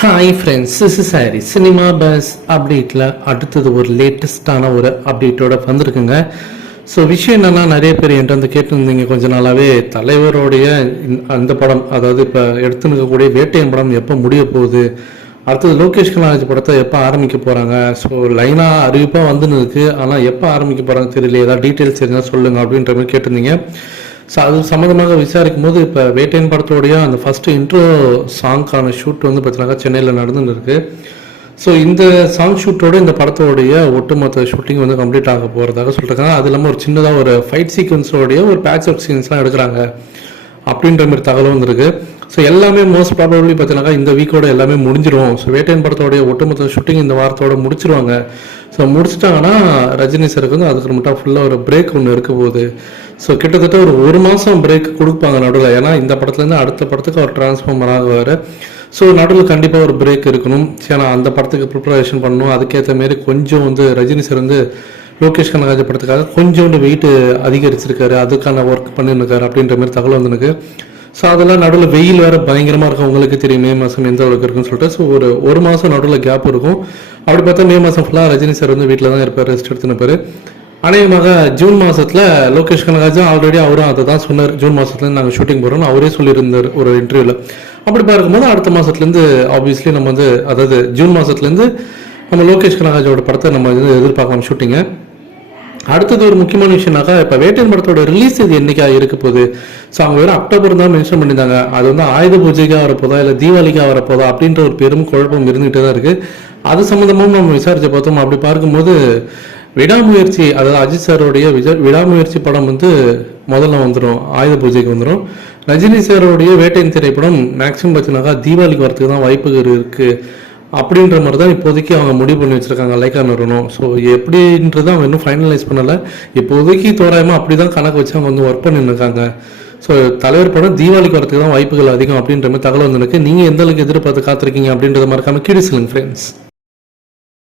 Hi friends this சாரி cinema buzz அப்டேட்டில் அடுத்தது ஒரு லேட்டஸ்டான ஒரு அப்டேட்டோட வந்திருக்குங்க. ஸோ விஷயம் என்னென்னா நிறைய பேர் என்கிட்ட வந்து கேட்டிருந்தீங்க. கொஞ்ச நாளாகவே தலைவருடைய அந்த படம் அதாவது இப்போ எடுத்துனுக்கக்கூடிய வேட்டையன் படம் எப்போ முடிய போகுது? அடுத்தது லோகேஷ் கனகராஜ் படத்தை எப்போ ஆரம்பிக்க போகிறாங்க ஸோ லைனாக அறிவிப்பாக வந்துன்னு இருக்குது ஆனால் எப்போ ஆரம்பிக்க போகிறாங்க தெரியல. ஏதாவது டீட்டெயில்ஸ் இருந்தால் சொல்லுங்கள் அப்படின்ற மாதிரி கேட்டிருந்தீங்க. ஸோ அது சம்மந்தமாக விசாரிக்கும் போது இப்போ வேட்டையன் படத்தோடைய அந்த ஃபஸ்ட்டு இன்ட்ரோ சாங்க்கான ஷூட் வந்து பார்த்தீங்கன்னா சென்னையில் நடந்துன்னு ஸோ இந்த சாங் ஷூட்டோட இந்த படத்தோடைய ஒட்டுமொத்த ஷூட்டிங் வந்து கம்ப்ளீட் ஆக போகிறதாக சொல்லியிருக்காங்க அது இல்லாமல் ஒரு சின்னதாக ஒரு ஃபைட் சீக்வன்ஸோடைய ஒரு பேட்ச் ஆஃப் சீன்ஸ்லாம் எடுக்கிறாங்க. அப்படின்ற மாதிரி தகவல் வந்திருக்கு. ஸோ எல்லாமே மோஸ்ட் ப்ராபபிளி பார்த்தீங்கன்னா இந்த வீக்கோட எல்லாமே முடிஞ்சிடும் ஸோ வேட்டையன் படத்தோடைய ஒட்டுமொத்த ஷூட்டிங் இந்த வாரத்தோட முடிச்சிருவாங்க. ஸோ முடிச்சிட்டாங்கன்னா ரஜினி சருக்கு வந்து அதுக்கு மட்டும் ஃபுல்லாக ஒரு பிரேக் ஒன்று இருக்க போகுது. ஸோ கிட்டத்தட்ட ஒரு ஒரு மாதம் பிரேக் கொடுப்பாங்க நடுவில். ஏன்னா இந்த படத்துலேருந்து அடுத்த படத்துக்கு அவர் டிரான்ஸ்ஃபார்மர் ஆகுவார். ஸோ நடுவில் கண்டிப்பாக ஒரு பிரேக் இருக்கணும். ஏன்னா அந்த படத்துக்கு ப்ரிப்பரேஷன் பண்ணணும். அதுக்கேற்ற மாரி கொஞ்சம் வந்து ரஜினி சார் வந்து லோகேஷ் கனகராஜ படத்துக்காக கொஞ்சோண்டு வெயிட் அதிகரிச்சிருக்காரு. அதுக்கான ஒர்க் பண்ணியிருக்காரு அப்படின்ற மாதிரி தகவல் வந்துருக்கு ஸோ அதெல்லாம் நடுவில் வெயில் வேறு பயங்கரமாக இருக்கும். உங்களுக்கு தெரியும் மே மாதம் எந்த அளவுக்கு இருக்குன்னு சொல்லிட்டு. ஸோ ஒரு ஒரு மாதம் நடுவில் கேப் இருக்கும். அப்படி பார்த்தா மே மாதம் ஃபுல்லாக ரஜினி சார் வந்து வீட்டில் தான் இருப்பார் ரெஸ்ட் எடுத்துன்னு அநேகமாக ஜூன் மாதத்தில் லோகேஷ் கனகராஜா ஆல்ரெடி அவரும் அதை தான் சொன்னார். ஜூன் மாசத்துல நாங்கள் ஷூட்டிங் போகிறோம்னு அவரே சொல்லியிருந்தார் ஒரு இன்டர்வியூவில் அப்படி பார்க்கும்போது அடுத்த மாதத்துலேருந்து ஆப்வியஸ்லி நம்ம வந்து அதாவது ஜூன் மாதத்துலேருந்து நம்ம லோகேஷ் கனகராஜோட படத்தை நம்ம வந்து எதிர்பார்க்கலாம் ஷூட்டிங்கை அடுத்தது ஒரு முக்கியமான விஷயம்னாக்கா இப்போ வேட்டையன் படத்தோட ரிலீஸ் இது என்னைக்கா இருக்க போகுது? ஸோ அவங்க வெறும் அக்டோபர் தான் மென்ஷன் பண்ணியிருந்தாங்க. அது வந்து ஆயுத பூஜைக்காக வரப்போதா இல்லை தீபாவளிக்காக வரப்போதா அப்படின்ற ஒரு பெரும் குழப்பம் இருந்துகிட்டே தான் இருக்கு. அது சம்மந்தமும் நம்ம விசாரித்து பார்த்தோம். அப்படி பார்க்கும்போது விடாமுயற்சி அதாவது அஜித் சாரோடைய விஜ விடாமுயற்சி படம் வந்து முதல்ல வந்துடும் ஆயுத பூஜைக்கு வந்துடும் ரஜினி சாரோடைய வேட்டையின் திரைப்படம் மேக்ஸிமம் பார்த்தீங்கன்னாக்கா தீபாவளிக்கு வரத்துக்கு தான் வாய்ப்புகள் இருக்குது அப்படின்ற மாதிரி தான் இப்போதைக்கு அவங்க முடிவு பண்ணி வச்சிருக்காங்க லைக்கா நிறுவனம். ஸோ எப்படின்றது அவங்க இன்னும் ஃபைனலைஸ் பண்ணலை. இப்போதைக்கு தோராயமாக அப்படி தான் கணக்கு வச்சு அவங்க வந்து ஒர்க் பண்ணிட்டு இருக்காங்க. ஸோ தலைவர் படம் தீபாவளிக்கு வரதுக்கு தான் வாய்ப்புகள் அதிகம் அப்படின்ற மாதிரி தகவல் வந்திருக்கு. நீங்கள் எந்த அளவுக்கு எதிர்பார்த்து காத்திருக்கீங்க அப்படின்றத மறக்காமல் கீழே சொல்லுங்க ஃப்ரெண்ட்ஸ்